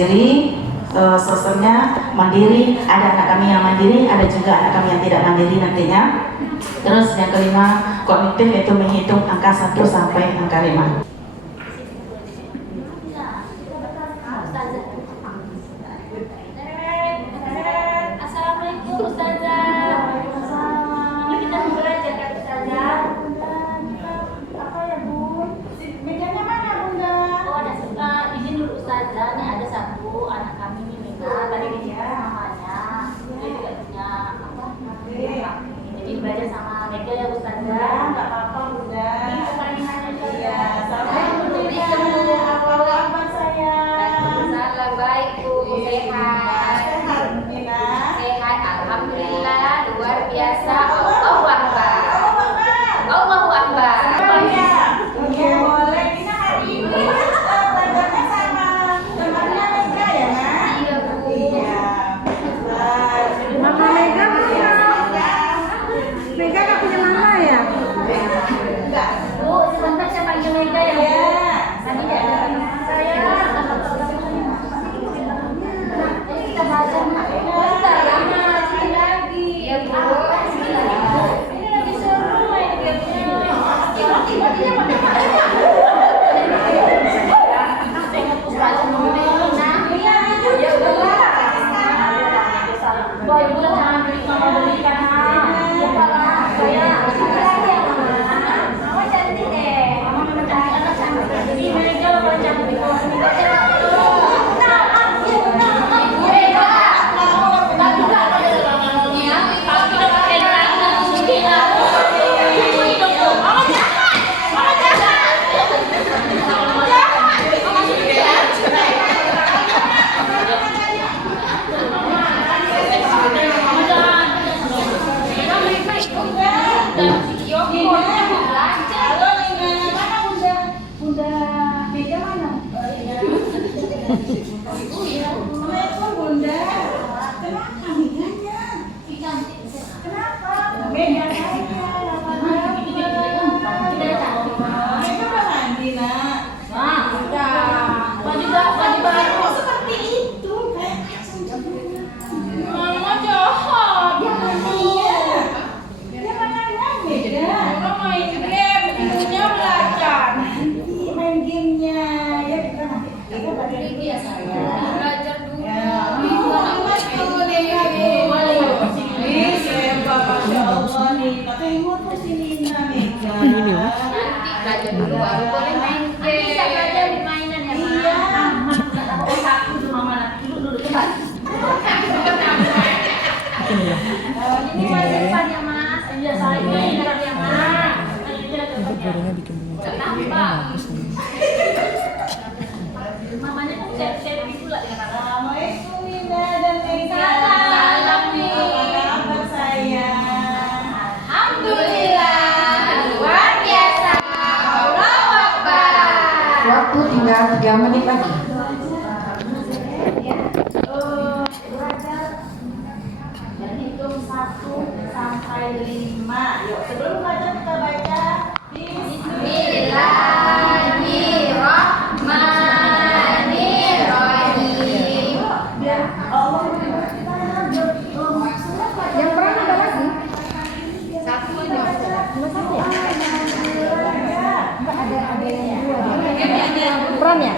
sendiri, sosoknya mandiri. Ada anak kami yang mandiri, ada juga anak kami yang tidak mandiri nantinya. Terus yang kelima, kognitif, yaitu menghitung angka 1 sampai angka 5. Assalamualaikum Ustazah. Ini kita mau belajar kan Ustazah? Apa ya Bu? Mejanya mana Bunda? Oh ada izin dulu Ustazah. Ini ada satu anak kami nih Mega. Tadi dia namanya. Dia juga punya apa? Jadi belajar sama Mega ya Ustazah. Enggak apa-apa Bunda. Ini pertanyaannya juga. Assalamualaikum. Apa saya? Waalaikumsalam. Baik Bu. Sehat. Sehat, alhamdulillah, luar biasa. Allahu Akbar. Allahu Akbar. Boleh. Kita hari ini belajarnya sama temannya Mega ya, Nak? Iya, Bu. Iya. Mama Mega mana? Mega gak punya mama ya? Enggak. Bu, sebentar saya panggil Mega ya, Bu. Tadi ada teman saya. Kita belajar bentar ya, Mas. Lagi. Iya, Bu. Ini lagi seru main gamenya. Tiba-tiba pakai saya ngepus belajar dulu nih. Nah, iya. Ya udah. Boy, Bu, jangan belikan. Lupa lah. Saya lagi ya, Mama cantik deh. Mama cantik. Ini Mega lo cantik. Boleh main game. Bisa belajar di mainan ya, Ma? Iya. Satu sama Mama nanti dulu cepat. Ini masa depan ya, Mas. Iya, saling main ya, Mas. Gorengnya bikin bagus. Mamanya kan selfie pula ya, Kak. Assalamualaikum Linda dan Mega. Salam nih. Apa kabar sayang? Alhamdulillah, luar biasa. Allahu Akbar. Waktu tinggal 3 menit lagi. Dan hitung 1 sampai 5. Yuk, sebelum belajar kita baca Bismillahirrahmanirrahim. Allah. Yang peran ada lagi? Satu aja. Cuma satu ya? Enggak ada yang dua. Peran ya?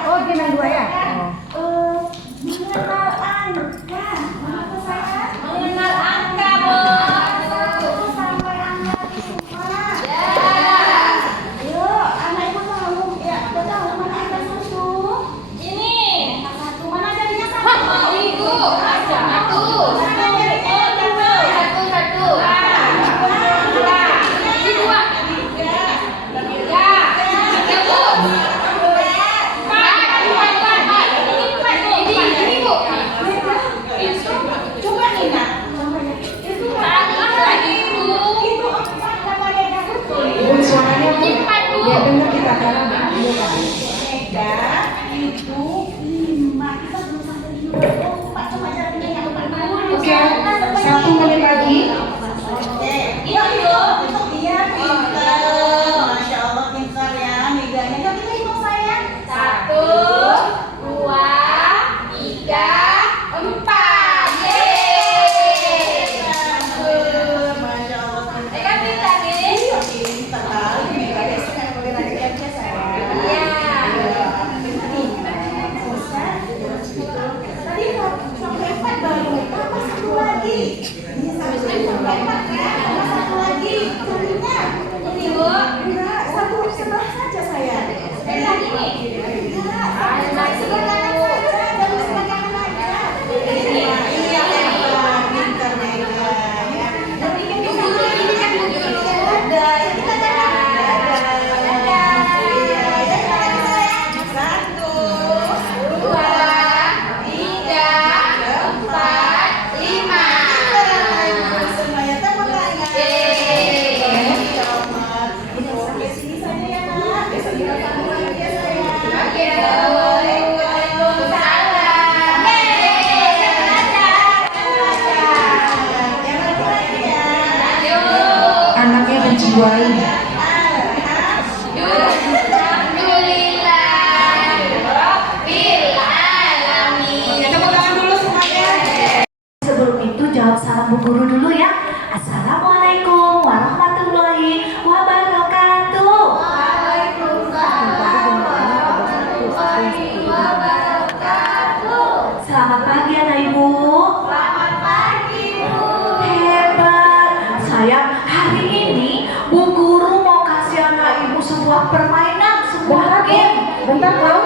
Oh, game yang dua ya? Mengenal angka. Apa sayang? Mengenal angka, Bos. Sampai angka 5. Ya. Ayo, anak ibu tahu. Ya, udah tahu mana angka 1? Ini. Angka 1 mana jadinya 1? Oh, Ibu. Satu. Satu. Ini dua. Tiga. Bu. Ini Bu. Coba nih, Nak. Salah lagi, Bu. Itu 4 namanya yang betul. Ibu suaranya Ini empat, Bu. ya dengar kita karena iya kan. Mega itu 5. Kita belum sampai 5. Oh, 4 coba caranya yang depan dulu. Oke, 1 menit lagi. Oke. Iya, itu dia pintar. Masya Allah, pintar. baik. Tambah satu lagi. Ini satu hebat ya. Tambah satu lagi. Jarinya. Ini Bu. Enggak, satu sebelah saja saya. Sebelah ini. Enggak, sebelah kanan saja. Baru sebelah kanan aja. Iya, hebat. Pintar Mega. Ya. Tapi kan bisa ini kan ada. Ini kan ada. Iya, ya kan saya. 1, 2, 3, 4, 5. Semuanya tepuk tangan. Selamat. Ini sampai sini saja ya Nak. Besok kita ketemu lagi ya sayang. Oke, Waalaikumsalam. Jangan lupa ya. Anaknya menjiwai. Tepuk tangan dulu semuanya. Sebelum itu jawab salam Bu Guru dulu ya. Assalamualaikum warahmatullahi wabarakatuh. Selamat pagi anak ibu. Hebat. Sayang, hari ini Bu Guru mau kasih anak ibu sebuah permainan, sebuah game. Bentar Bang,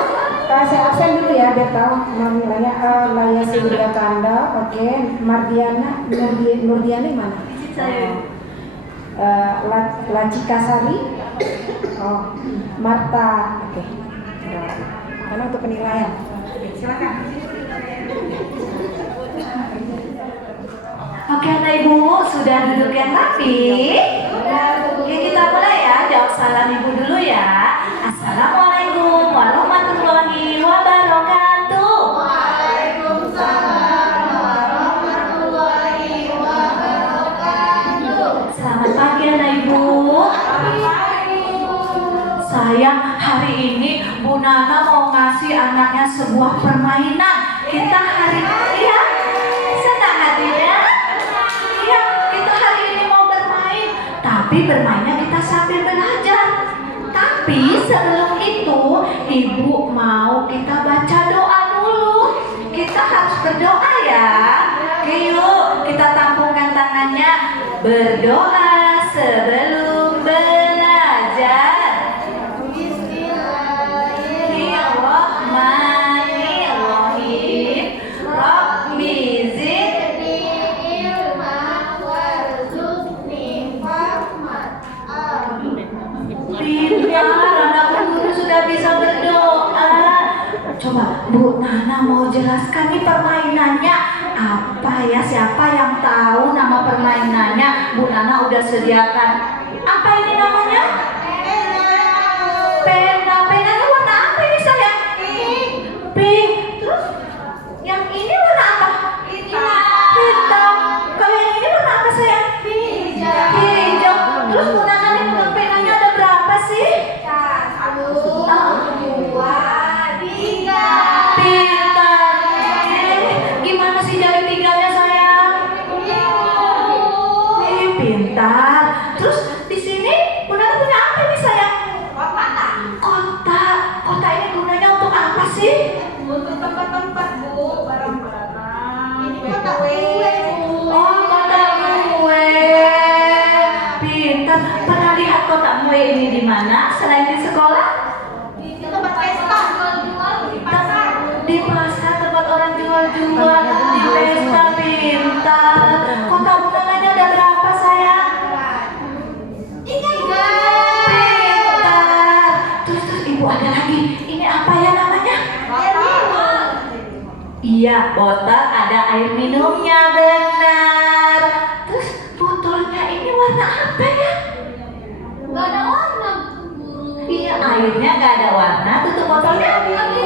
saya absen dulu ya biar tahu namanya. Laya Sindra Kanda, oke. Mardiana, Nurdiana mana? Lacika Sari, oh Marta, oke. Karena untuk penilaian. Silakan. Oke anak ibu, sudah duduk yang rapi? Oke kita mulai ya, jawab salam ibu dulu ya. Assalamualaikum warahmatullahi wabarakatuh. Selamat pagi anak ibu. Sayang, hari ini Bu Nana mau ngasih anaknya sebuah permainan. Kita hari ya, senang hatinya. Iya, kita hari ini mau bermain. Tapi bermainnya kita sambil belajar. Tapi sebelum itu, Ibu mau kita baca doa dulu. Kita harus berdoa ya. Oke yuk, kita tampungkan tangannya. Berdoa sebelum belajar. Bismillahirrahmanirrahim. Rabbi zidni pintar, anak guru sudah bisa berdoa. Coba Bu Nana mau jelaskan nih permainannya apa ya? Siapa yang tahu nama permainannya? Bu Nana udah sediakan. Apa ini namanya? Pena. Penanya warna apa ini sayang? Pink. Terus yang ini warna apa? Hitam. Kalau yang ini warna apa sayang? Hijau. Terus Bu Nana nih pegang penanya ada berapa sih? 1, 2, 3. Pintar. Gimana sih jari tiganya sayang? Pintar. Terus di sini Bu Nana punya apa ini sayang? Kotak. Kotak ini gunanya untuk apa sih? Untuk tempat-tempat Bu, barang-barang. Ini kotak kue. Oh, kotak kue. Pintar. Pernah lihat kotak kue ini di mana selain di sekolah? Di tempat pesta, jual-jual di pasar. Di pasar tempat orang jual-jual, di pesta. Pintar. Kotak bungalanya ada berapa sayang? 3. Pintar. Terus ibu ada lagi. Ini apa ya namanya? Iya, botol ada air minumnya, benar. Terus botolnya ini warna apa ya? Gak ada warna, guru. Iya, airnya gak ada warna. Tutup botolnya biru.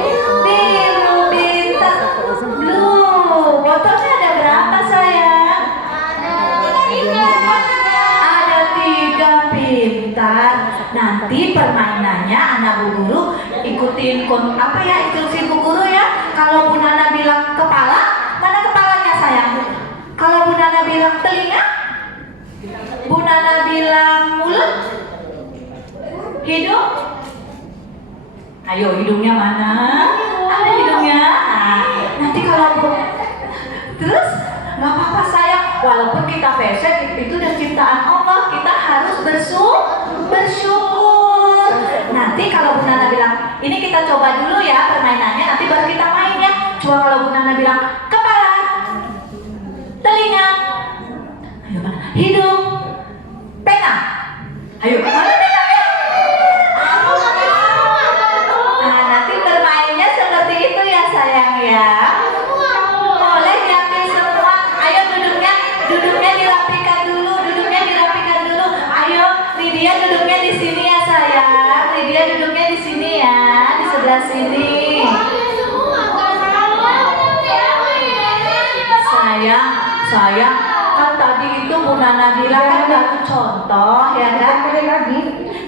Pintar. Blue. Botolnya ada berapa sayang? Ada 3. Pintar. Nanti permainannya anak Bu Guru ikutin apa ya, instruksi Bu Guru ya. Kalau Bu Nana bilang kepala, mana kepalanya sayang? Kalau Bu Nana bilang telinga, Bu Nana bilang mulut, hidung. Ayo hidungnya mana? Ada hidungnya. Nah, nanti kalau Bu Terus nggak apa-apa sayang, walaupun kita pesek itu udah ciptaan Allah, kita harus bersyukur. Nanti kalau Bu Nana bilang, ini kita coba dulu ya permainannya, nanti baru kita main ya. Coba kalau Bu Nana bilang, kepala, telinga, ayo mana? Hidung, pena. Ayo kemana penanya? Nah, nanti bermainnya seperti itu ya sayang ya. Boleh diambil semua. Ayo duduknya dirapikan dulu, Ayo, Lydia duduknya di sini ya sayang. Lydia duduknya di sini ya, di sebelah sini. Sayang, kan tadi itu Bu Nana bilang kan baru contoh ya kan?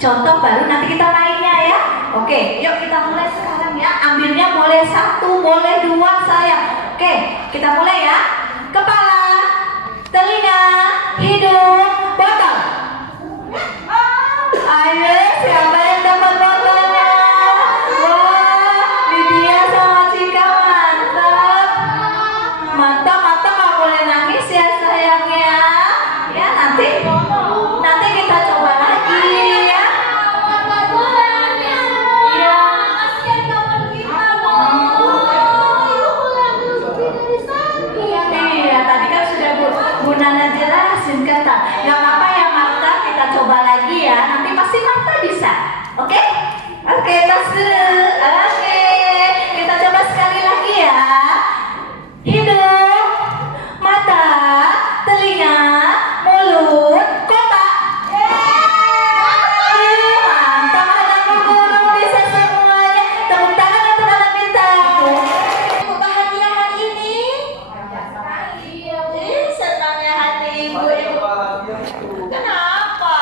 Contoh baru nanti kita mainnya ya. Oke, yuk kita mulai sekarang ya. Ambilnya boleh 1, boleh 2 sayang. Oke, kita mulai ya. Kepala, telinga, hidung, botol. Ayo, siapa yang dapat botolnya? Wah, Lydia sama Cika mantap. Mantap, nggak boleh nangis ya sayangnya. Ya nanti kita coba lagi ya. Iya, tadi kan sudah Bu Nana jelasin kata, nggak apa-apa ya Marta, kita coba lagi ya. Nanti pasti Marta bisa. Oke, tas dulu. Oke, kita coba sekali lagi ya. Hidung, mata, telinga, mulut, kotak. Mantap anakku guru, bisa semuanya. Tepuk tangan untuk anak pintar. Bahagia hari ini. Senangnya hati ibu. Kenapa?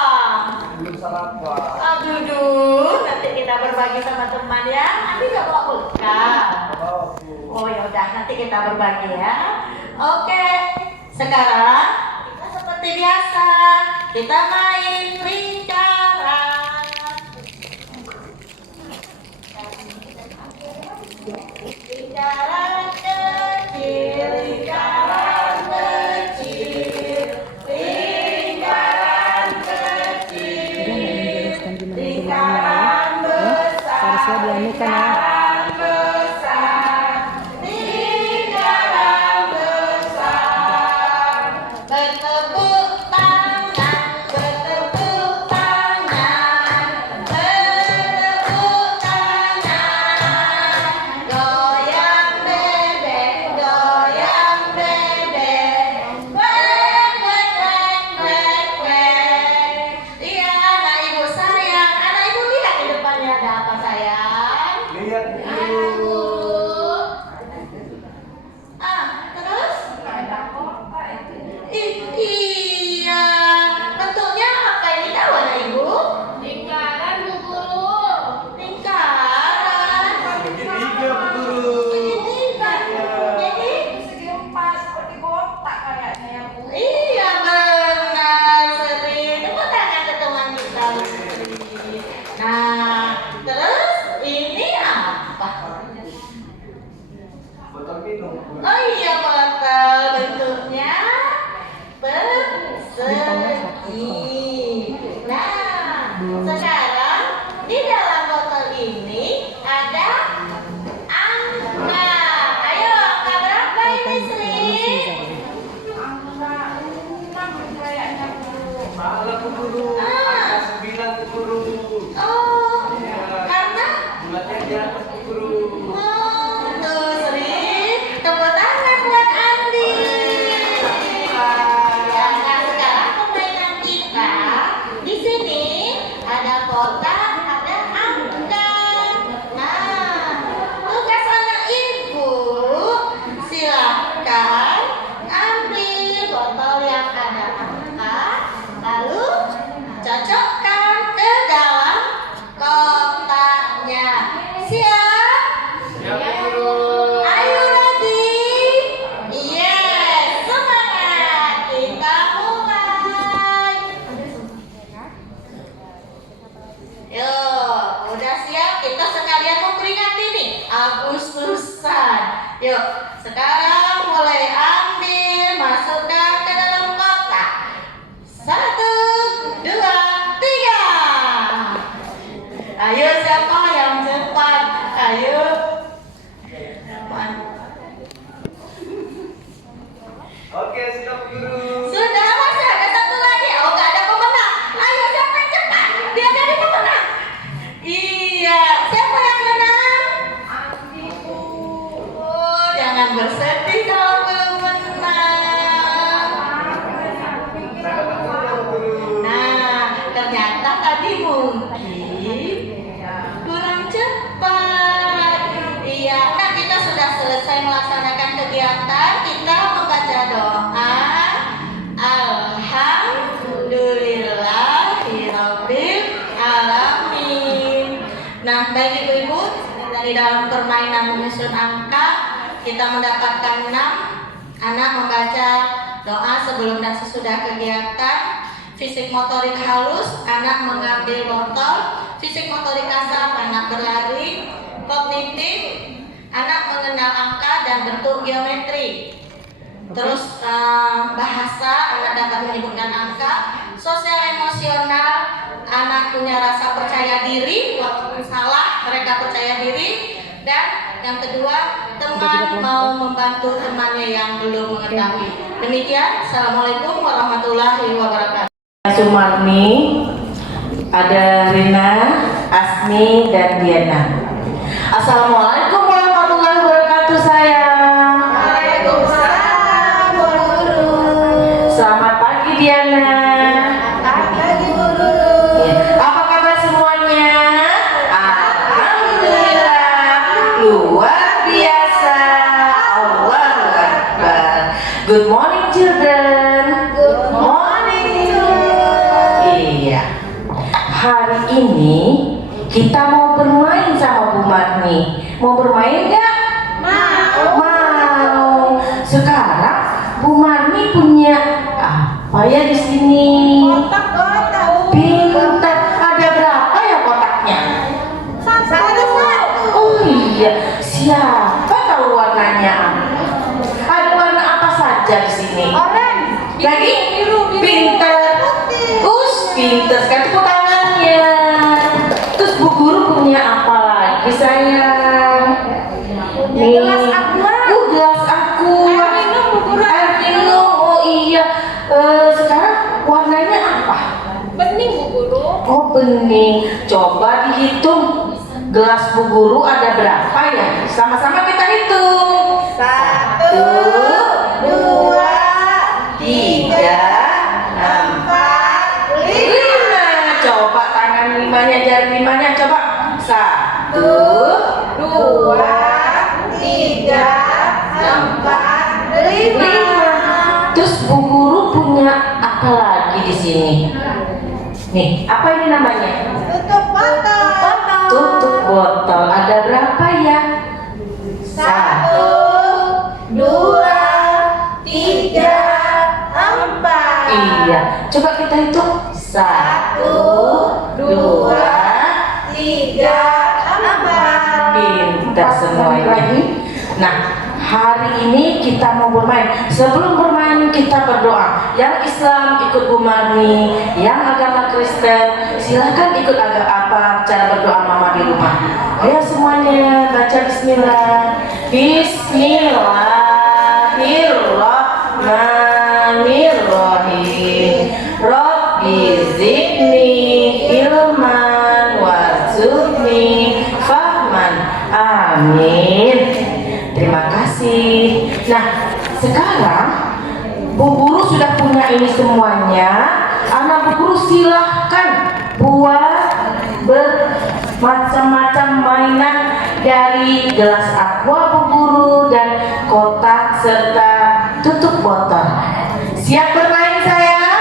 Aduh, nanti kita berbagi sama teman ya. Nanti nggak bawa bekal. Oh ya udah, nanti kita berbagi ya. Oke, sekarang kita seperti biasa, kita main lingkaran. Lingkaran kecil, lingkaran kecil, lingkaran kecil, lingkaran besar, lingkaran besar, lingkaran besar. Bertepuk tangan, bertepuk tangan, bertepuk tangan. Goyang bebek, goyang bebek, wek wek wek wek wek. Iya anak ibu sayang, anak ibu lihat di depannya ada apa sayang? Lihat Aduh. Terus? Iya. Bentuknya apa ini tahu anak ibu? Lingkaran Bu Guru. Lingkaran. segitiga Bu Guru. Segitiga. Jadi Segi empat seperti kotak kayaknya ya Bu. iya benar Sri. Tepuk tangan ke teman kita Sri. Nah, terus ini apa? Botol minum. Oh iya botol, bentuknya persegi. Nah, sekarang di dalam botol ini ada angka. Ayo, angka berapa ini Sri? Angka 6 kayaknya Bu. Salah Bu Guru. Angka 9 Bu Guru. Oh, karena Bulatnya di atas Bu Guru. tuh Sri, tepuk tangan buat Andi. Ya, nah sekarang permainan kita di sini ada kotak, ada angka. Nah, tugas anak ibu silahkan ambil botol yang ada angka, lalu Oke, sudah Bu Guru. Sudah, masih ada satu lagi. Oh, nggak ada pemenang. Ayo, siapa yang cepat? Dia jadi pemenang. Iya, siapa yang menang? Oh, jangan bersedih dong, belum menang. Nah, ternyata tadi mungkin kurang cepat. Iya, nah kita sudah selesai melaksanakan kegiatan. Kita membaca doa. Alhamdulillahirabbil alamin. Nah, baik ibu-ibu, dari dalam permainan menyusun angka, kita mendapatkan 6. Anak membaca doa sebelum dan sesudah kegiatan. Fisik motorik halus, anak mengambil botol. Fisik motorik kasar, anak berlari. Kognitif, anak mengenal angka dan bentuk geometri. Terus bahasa, anak dapat menyebutkan angka. Sosial emosional, anak punya rasa percaya diri, walaupun salah mereka percaya diri. Dan yang kedua, teman mau membantu temannya yang belum mengetahui. Demikian, assalamualaikum warahmatullahi wabarakatuh. Sumarni, ada Rina, Asmi, dan Diana. Assalamualaikum warahmatullahi wabarakatuh sayang. Waalaikumsalam Bu Guru. Selamat pagi Diana. Pagi Bu Guru. Ya, apa kabar semuanya? Alhamdulillah, luar biasa. Allahu Akbar. Good morning children. Good morning. Iya. Hari ini kita mau bermain sama Bu Marni. Mau bermain nggak? Mau. Sekarang Bu Marni punya apa ya di sini? Kotak-kotak. Pintar. Ada berapa ya kotaknya? Satu. Oh iya. Siapa tahu warnanya? Ada warna apa saja di sini? Orange. Lagi? Pintar. Pintar sekali, tepuk tangannya. Terus Bu Guru punya apa lagi sayang? Nih. Gelas aqua. Gelas aqua. Air minum, Bu Guru. Air minum. Oh iya. Sekarang warnanya apa? Bening Bu Guru. Oh bening. Coba dihitung. Gelas Bu Guru ada berapa ya? Sama-sama kita hitung. 1, 2, 3, 4, 5. Coba tangan limanya, jari limanya. Coba 1, 2, 3, 4, 5. Terus Bu Guru punya apa lagi di sini? Nih, apa ini namanya? Tutup botol. Tutup botol. Ada berapa ya? 1, 2, 3, 4. Iya. Coba kita hitung. 1, 2, 3, 4. Pintar semuanya. Nah, hari ini kita mau bermain. Sebelum bermain kita berdoa. Yang Islam ikut Bu Marni, yang agama Kristen silahkan ikut agama apa cara berdoa mama di rumah. Ayo semuanya baca Bismillah. Bismillahirrahmanirrahim. Rabbi zidni ilman warzuqni fahman. Amin. Terima kasih. Nah, sekarang Bu Guru sudah punya ini semuanya. Anak Bu Guru silahkan buat bermacam-macam mainan dari gelas aqua Bu Guru dan kotak serta tutup botol. Siap bermain sayang?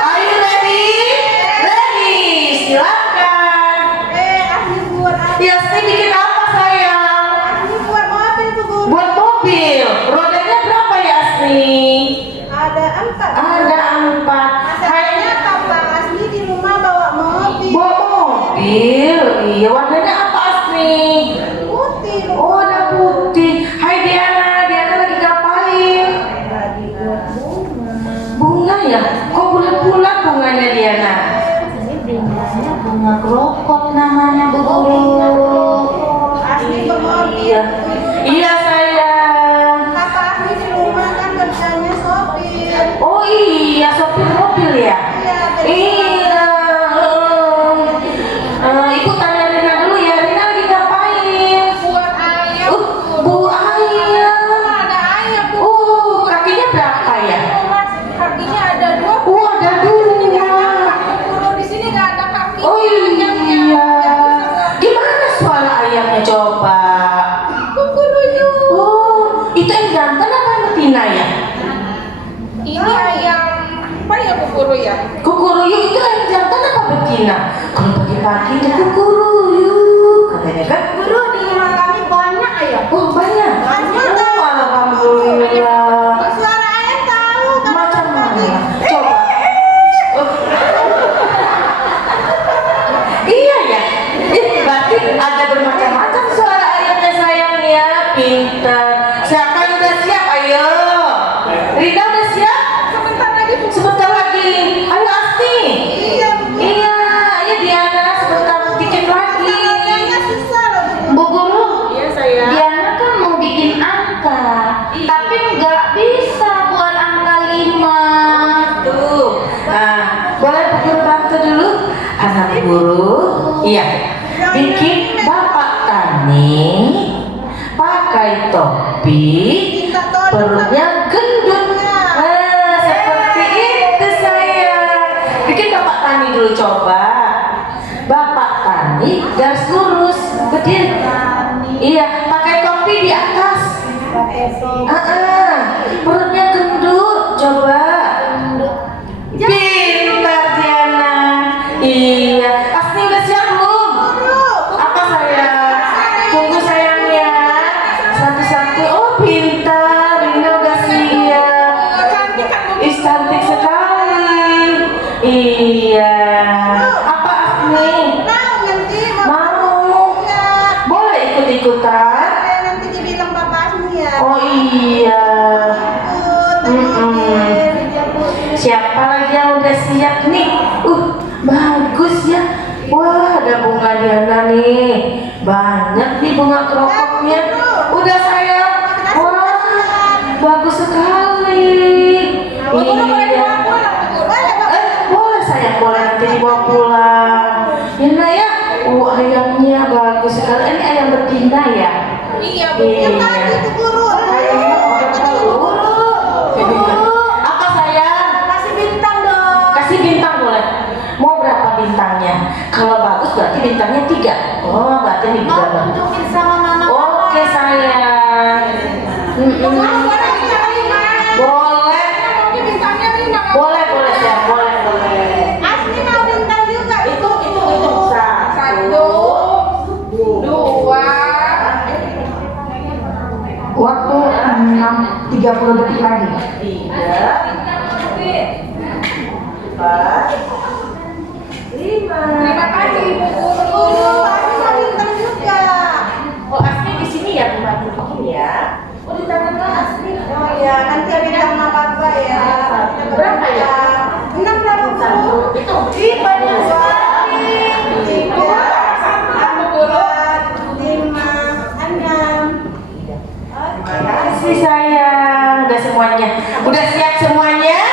Are you ready? Ready. Silakan. Asli buat apa? Yasni bikin apa sayang? Asli buat mobil Bu Guru. Buat mobil. Rodanya berapa Yasni? Ada 4. Ada 4. Masalahnya Papa Asli di rumah bawa mobil. Bawa mobil. Iya, warnanya apa Asni? Putih Bu. Oh, ada putih. Hai Diana, Diana lagi ngapain? Lagi buat bunga. Bunga ya? Kok bulat-bulat bunganya Diana? Ini bunganya Bunga krokot namanya Bu Guru. Asli bermobil. Iya. Iya sayang. Papa Asli di rumah kan betina ya? Ini ayam apa ya Bu Guru ya? Kukuruyu itu ayam jantan apa betina? Kalau pagi-pagi itu kukuruyu katanya kan? Guru di rumah kami banyak ayam. Oh banyak. Oh, alhamdulillah. Suara ayam tahu kan? Macam mana? Coba. Oh. Iya ya. Berarti ada bermacam-macam suara ayamnya sayang ya. Pintar. Siapa yang udah siap? Ayo. Rina udah siap? Sebentar lagi Bu. Sebentar lagi. Ayo Asti. Iya Bu. Iya, ayo Diana sebentar dikit lagi. Kayaknya susah loh Bu. Bu Guru, Iya saya. Diana kan mau bikin angka, tapi nggak bisa buat angka 5. Tuh. Nah, boleh Bu Guru bantu dulu? Anak guru. Iya. Bikin Bapak Tani pakai topi, perutnya gendut. Seperti itu sayang. Bikin Bapak Tani dulu coba. Bapak Tani garis lurus, berdiri. Iya, pakai topi di atas. Perutnya gendut, coba. Pintar Diana. Iya, pasti udah siap belum? Apa sayang? Tunggu sayangnya. Satu-satu. Oh pintar, Rina udah siap. Ih cantik sekali. Iya. Apa Asmi? Mau nanti Mau? Boleh ikut-ikutan? nanti dibilang bapaknya ya. Oh iya. Siapa lagi yang udah siap nih? Bagus ya. Wah, ada bunga Diana nih. Banyak nih bunga krokotnya. Udah sayang. Wah, bagus sekali. Iya. Boleh sayang, boleh nanti dibawa pulang. Ya ya. Ayamnya bagus sekali. Ini ayam betina ya? Iya Bu. Yang tadi Bu Guru. Apa sayang? Kasih bintang dong. Kasih bintang boleh. Mau berapa bintangnya? Kalau bagus berarti bintangnya 3. Oh, berarti ini Mau juga. tunjukin sama mama. Oke sayang. Boleh. Boleh boleh sayang. Boleh boleh. Asmi mau bintang juga. Itu. Satu, dua. Waktu 30 detik lagi. 3, 4, 5. Terima kasih Bu Guru. Asmi mau bintang juga. Oh, Asmi di sini ya, membantu bikin ya. Oh, di tangan Asmi. Oh ya, nanti bintang sama Papa ya. Berapa ya? 6 berapa Bu Guru? Itu banyak sekali. 3, 4, 5, 6. Terima kasih sayang. Udah semuanya. Udah siap semuanya?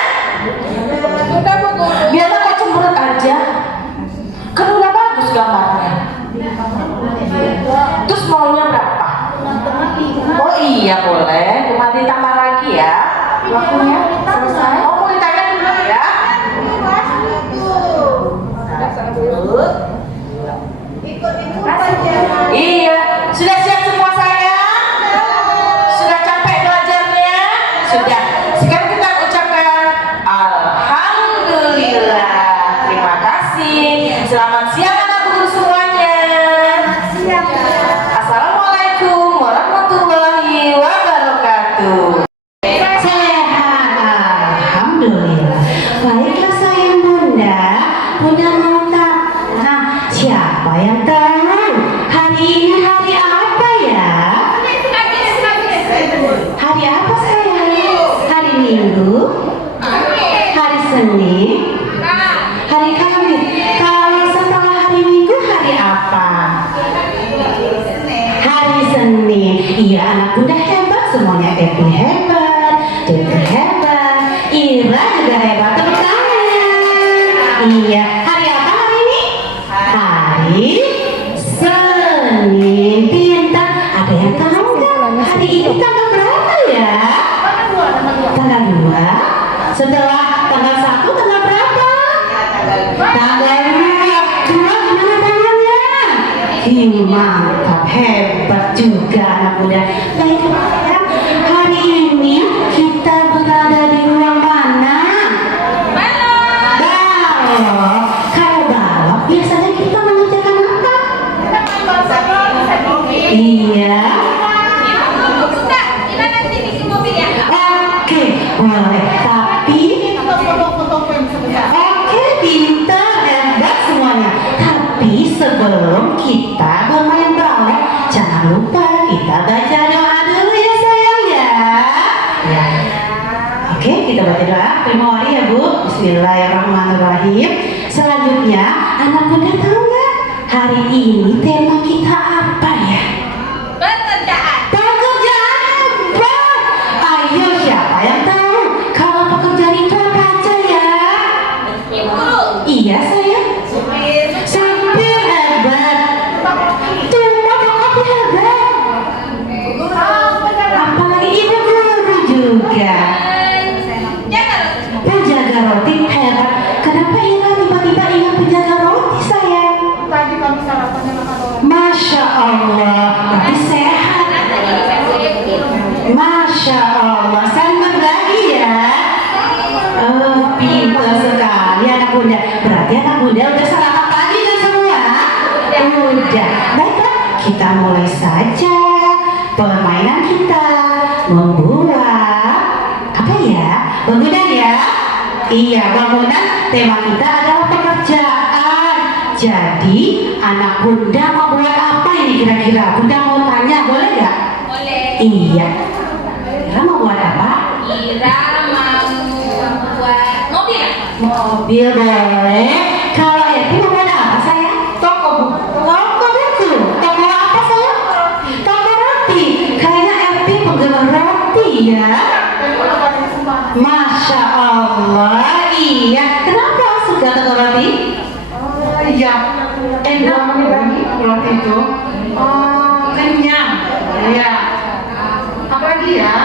Sudah Bu Guru. Biar kok cemberut aja. Kan udah bagus gambarnya. Terus maunya berapa? Oh iya boleh. Cuma ditambah lagi ya. Waktunya selesai. Oh mau ditanya dulu ya. Ikut-ikut aja. Iya. Sudah siap semua sayang? Sudah capek belajarnya? Sudah. Sekarang kita ucapkan Alhamdulillah. Terima kasih. Selamat siang anak guru semuanya. Assalamualaikum warahmatullahi wabarakatuh. Alhamdulillah. Baiklah sayang Bunda. Bunda mau tahu. Nah, siapa yang tahu hari ini hari apa ya? Hari apa sayang? Hari Minggu? Hari Senin? Hari Kamis? Kalau setelah hari Minggu hari apa? Hari Senin. Iya anak Bunda hebat, semuanya Epi hebat, Jepri hebat, Ira juga hebat. Tepuk tangan. Iya. Hari apa hari ini? Hari Senin. Pintar. Ada yang tahu nggak? Hari ini tanggal berapa ya? Tanggal 2. Setelah tanggal 1 tanggal berapa? Tanggal 2. Gimana tangannya? Ih, mantap, hebat juga anak muda. Baiklah, hari ini kita Boleh, tapi Kita foto-foto sebentar. oke, pintar, hebat semuanya. Tapi sebelum kita bermain bola, jangan lupa kita baca doa dulu ya sayang ya. Ya. Oke, kita baca doa. Terima kasih ya Bu. Bismillahirrahmanirrahim. Selanjutnya, anak bunda tahu nggak hari ini tema kita apa ya? Pekerjaan. Pekerjaan hebat. Ayo siapa yang tahu kalau pekerjaan itu apa aja ya? Ibu guru. Iya sayang. Supir hebat. Tunggu fotokopi hebat. Apalagi ibu guru juga. Jangan. Penjaga roti hebat. Kenapa Ira tiba-tiba ingat penjaga roti sayang? Tadi kami sarapannya makan orang. Masya Allah, tapi sehat. Masya Allah, selamat pagi ya. Oh, pintar sekali anak bunda. Berarti anak bunda udah sarapan pagi kan semua? Udah. Baiklah, kita mulai saja permainan kita membuat apa ya? Bangunan ya? Iya, bangunan. Tema kita adalah pekerjaan. Jadi, anak bunda mau buat apa ini kira-kira? Bunda mau tanya, boleh nggak? Boleh. Iya. Kira mau buat apa? Ira mau buat mobil. Mobil boleh. Kalau Eti mau buat apa sayang? Toko Bu. Toko buku. Toko apa sayang? Toko roti. Kayaknya Eti penggemar roti ya. Masya Allah. Iya. Kenapa suka toko roti? Iya. Enak lagi roti itu. Kenyang. Iya. Apa lagi ya?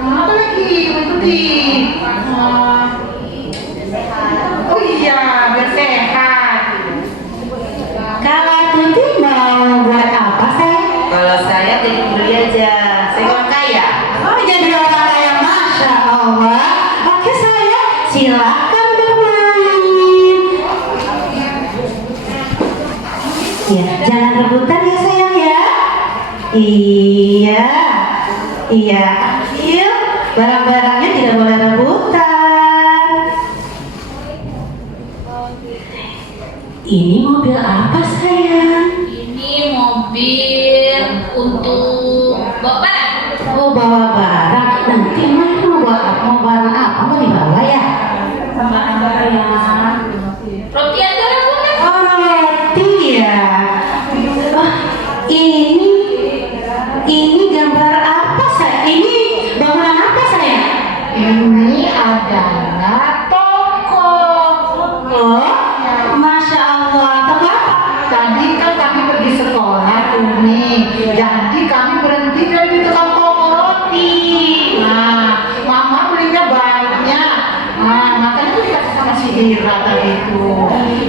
Apa lagi? Ikuti. Oh iya, biar sehat. Kalau Tuti mau buat apa sayang? Kalau saya jadi beli aja. Saya orang kaya. Oh, jadi orang kaya, Masya Allah. Oke saya, silakan bermain. Ya, jangan rebutan ya sayang ya. Iya, iya. Ayo, barang-barangnya tidak boleh rebutan. Ini mobil apa sayang? Ini mobil untuk bawa barang. Oh, bawa barang. Nanti Maya mau buat apa? Mau barang apa? Mau dibawa ya? Roti aja lah bunda. Oh, roti ya. Oh, ini gambar apa saya? Ini bangunan apa saya? Ini adalah toko. Oh, Masya Allah. Toko apa? Tadi kan kami pergi sekolah Umi. Jadi kami berhenti dari tukang toko roti. Nah, Mama belinya banyak. Nah, makanya itu dikasih sama si Ira tadi itu.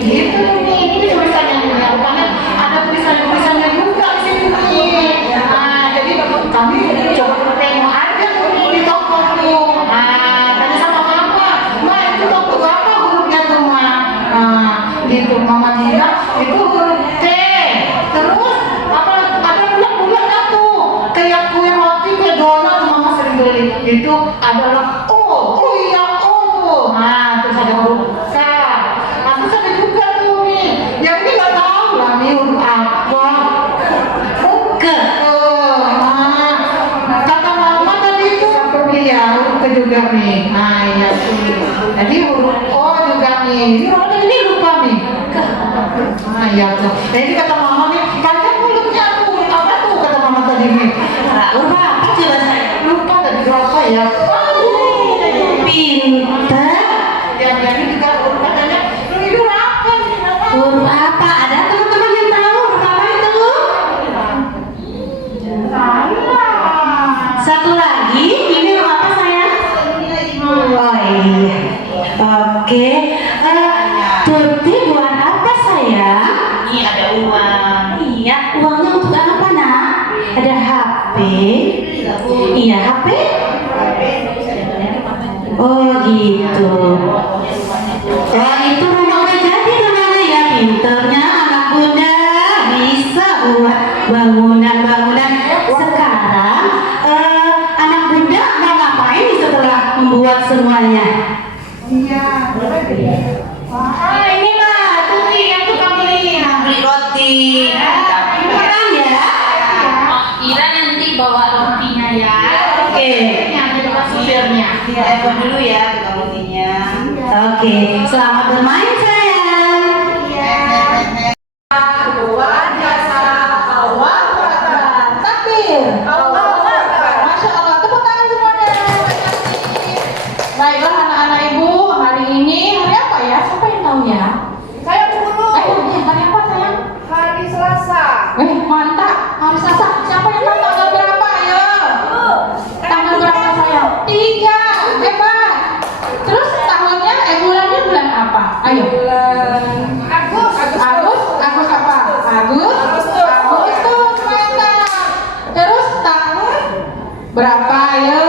Gitu nih, ini tulisannya nih. Rupanya ada tulisannya juga di sini nih. Nah, jadi kami coba tengok aja di toko tuh. Nah, tanya sama Mama, Ma itu toko apa hurufnya tuh Ma? Nah, gitu Mama bilang itu huruf T. Terus apa ada bulat-bulatnya tuh kayak kue roti kayak donat tuh Mama sering beli. Itu adalah O. Oh iya O tuh. Nah, terus ada huruf K. Nah, terus ada juga tuh nih. Yang ini nggak tahu lah nih huruf apa. Ke. Nah, kata Mama tadi itu iya huruf K juga nih. Nah, iya tuh. Jadi huruf O juga nih. Ini orang ini lupa nih. Ah iya tuh. Jadi kata Mama nih, kalian mulutnya tuh apa tuh kata Mama tadi nih. Huruf apa coba saya? Lupa tadi berapa ya? Pintar. Yang ini juga huruf katanya. Ini apa nih? Huruf apa? Ada teman-teman yang tahu huruf apa itu? Satu lagi, ini huruf apa sayang? Oh iya. Oke. Tuti buat apa sayang? Ini ada uang. Iya, uangnya untuk apa nak? Ada HP. Iya, HP. Oh gitu. Oh itu rumah udah jadi rumahnya ya. Pinternya anak bunda bisa buat bangunan-bangunan. Sekarang anak bunda mau ngapain setelah membuat buat semuanya. Iya, Ah, ini mah Tuti yang tukang beli roti. Beneran ya? Kira nanti bawa rotinya ya. Oke. Nanti bawa supirnya. Telepon dulu ya tukang rotinya. Oke, selamat bermain sayang. luar biasa. Allahu Akbar. Takbir. Masya Allah, tepuk tangan semuanya. Baiklah anak-anak ibu, hari ini hari apa ya? Siapa yang tahu ya? Saya guru. Ayo, hari apa sayang? Hari Selasa. Mantap, hari Selasa. Siapa yang tahu tanggal berapa ya? Tanggal berapa sayang? 3. Hebat. Terus tahunnya, bulannya bulan apa? Ayo. Agus apa? Agustus. Mantap. Terus tahun berapa ayo?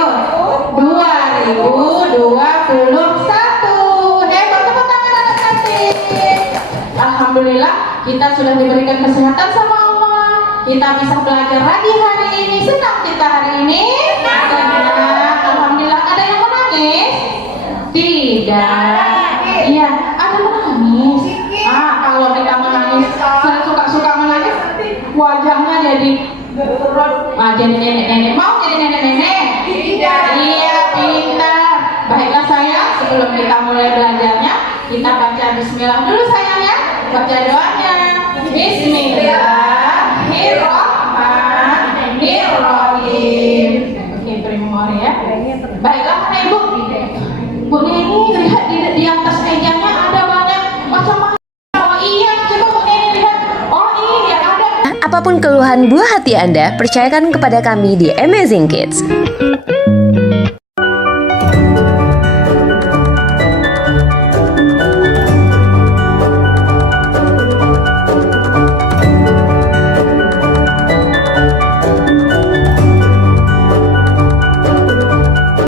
2021. Hebat, tepuk tangan anak cantik. Alhamdulillah kita sudah diberikan kesehatan sama Allah. Kita bisa belajar lagi hari ini. Senang kita hari ini? Alhamdulillah. Ada yang menangis? Tidak. Iya, ada menangis. Kalau kita menangis, suka-suka menangis, wajahnya jadi jadi nenek-nenek. Mau jadi nenek-nenek? Iya, pintar. Baiklah sayang, sebelum kita mulai belajarnya, kita baca bismillah dulu sayang ya. Baca doanya. Bismillahirrahmanirrahim. Oke, primori ya. Baiklah anak ibu. Bu Neni, lihat di atas mejanya ada banyak macam-macam. Oh iya, coba Bu Neni lihat. Oh iya, ada. Apapun keluhan buah hati Anda, percayakan kepada kami di Amazing Kids.